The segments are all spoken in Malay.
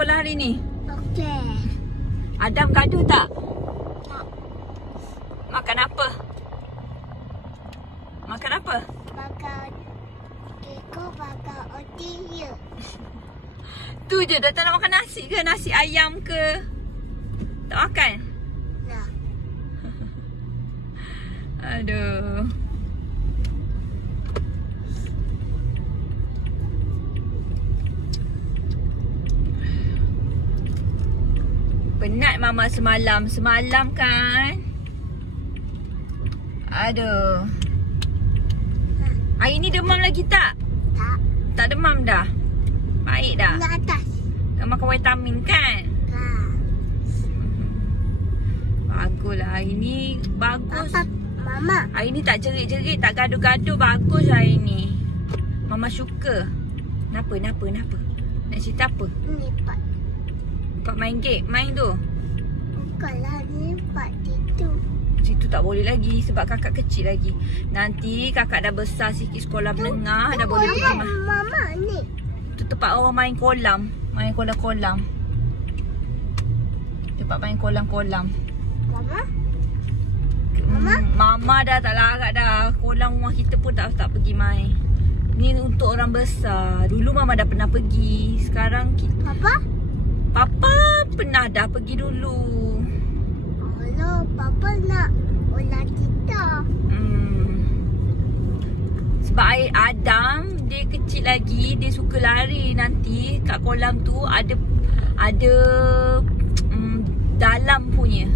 sekolah hari ni? Okey. Adam gaduh tak? Tak. Makan apa? Makan apa? Makan keko, makan roti je. Tu je, dah tak nak makan nasi ke? Nasi ayam ke? Tak makan? Nah. Aduh. Penat mama semalam. Semalam kan? Aduh. Hari ni demam lagi tak? Tak. Tak demam dah? Baik dah? Nak atas. Nak makan vitamin kan? Ha. Baguslah hari ni. Bagus. Papa, Mama. Hari ni tak jerit-jerit, tak gaduh-gaduh. Bagus hari ni. Mama suka. Kenapa? Nak cerita apa? Ni Pak. Pak main game? Main tu? Bukanlah ni Pak itu. Situ tak boleh lagi sebab kakak kecil lagi. Nanti kakak dah besar sikit, sekolah menengah dah boleh pergi. Mama ni. Tu tempat orang main kolam. Main kolam-kolam. Tempat main kolam-kolam. Mama? Mama? Mama dah tak larat dah. Kolam rumah kita pun tak pergi main. Ni untuk orang besar. Dulu Mama dah pernah pergi. Sekarang kita... Papa pernah dah pergi dulu. Kalau Papa nak ulang kita. Sebab Adam dia kecil lagi, dia suka lari. Nanti kat kolam tu ada dalam punya.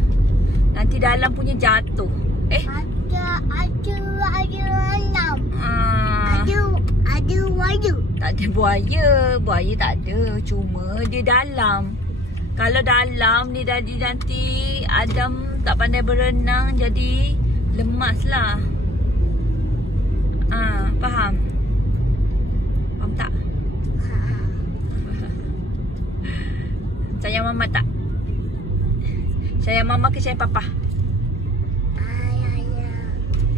Nanti dalam punya jatuh. Ada enam. Ada buaya. Tak ada buaya. Buaya tak ada. Cuma dia dalam. Kalau dalam ni nanti Adam tak pandai berenang, jadi lemas lah. Faham? Faham tak? Sayang Mama tak? Sayang Mama ke sayang Papa?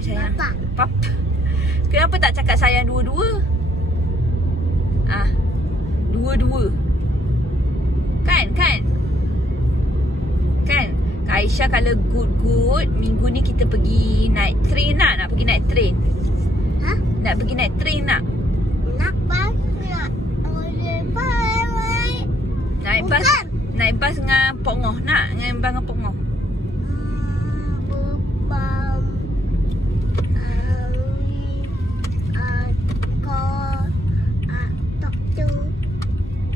Sayang Papa. Kenapa tak cakap sayang dua-dua? Dua-dua. Kan? Kak Aisyah kalau good, minggu ni kita pergi naik train nak? Nak pergi naik train? Ha? Nak pergi naik train nak? Nak bas. Naik bas dengan Pok Ngoh nak? Dengan Bang Pok Ngoh?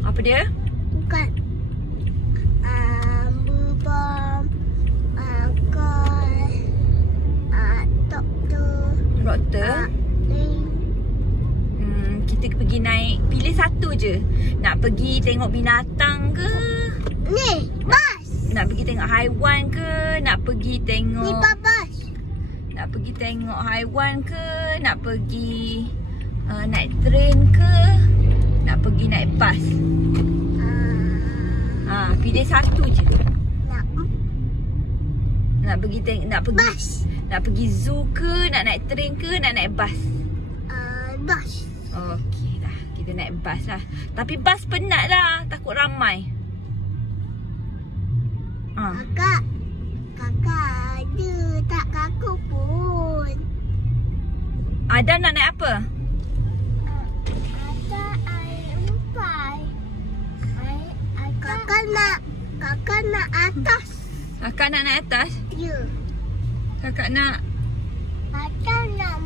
Apa dia? Bukan. Doktor. Kita pergi naik. Pilih satu je. Nak pergi tengok binatang ke? Ni, bas. Nak pergi tengok haiwan ke? Nak pergi tengok... Ni bas. Nak pergi tengok haiwan ke? Nak pergi naik train ke? Nak pergi naik bas? Pilih satu je. Nak pergi bas. Nak pergi zoo ke? Nak naik train ke? Nak naik bas? Bas. Okey dah. Kita naik bas lah. Tapi bas penat lah. Takut ramai. Kakak ada. Tak kaku pun. Adam nak naik apa? Ada air empat. Kakak nak atas. Kakak nak naik atas? Ya. Kakak nak... Kakak nak